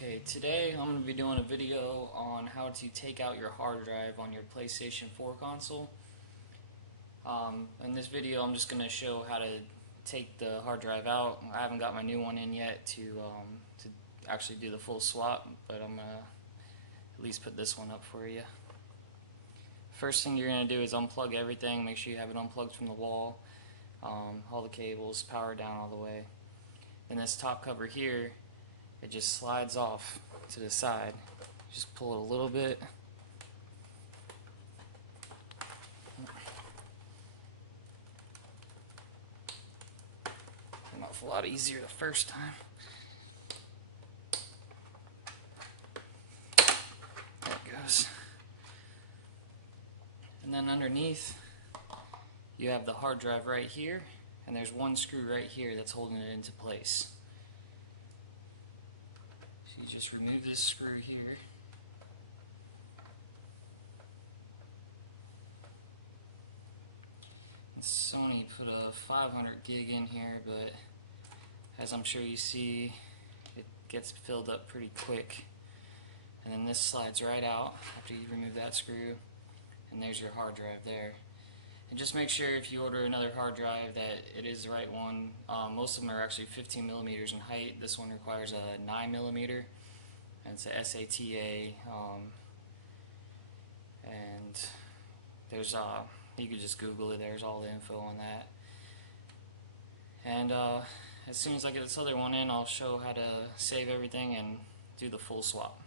Okay, today I'm going to be doing a video on how to take out your hard drive on your PlayStation 4 console. In this video I'm just going to show how to take the hard drive out. I haven't got my new one in yet to actually do the full swap, but I'm going to at least put this one up for you. First thing you're going to do is unplug everything, make sure you have it unplugged from the wall, all the cables, power down all the way. And this top cover here, it just slides off to the side. Just pull it a little bit. Came off a lot easier the first time. There it goes. And then underneath, you have the hard drive right here, and there's one screw right here that's holding it into place. So you just remove this screw here. And Sony put a 500 gig in here, but as I'm sure you see, it gets filled up pretty quick. And then this slides right out after you remove that screw, and there's your hard drive there. And just make sure if you order another hard drive that it is the right one. Most of them are actually 15 millimeters in height. This one requires a 9 millimeter, and it's a SATA. And there's you could just Google it. There's all the info on that. And as soon as I get this other one in, I'll show how to save everything and do the full swap.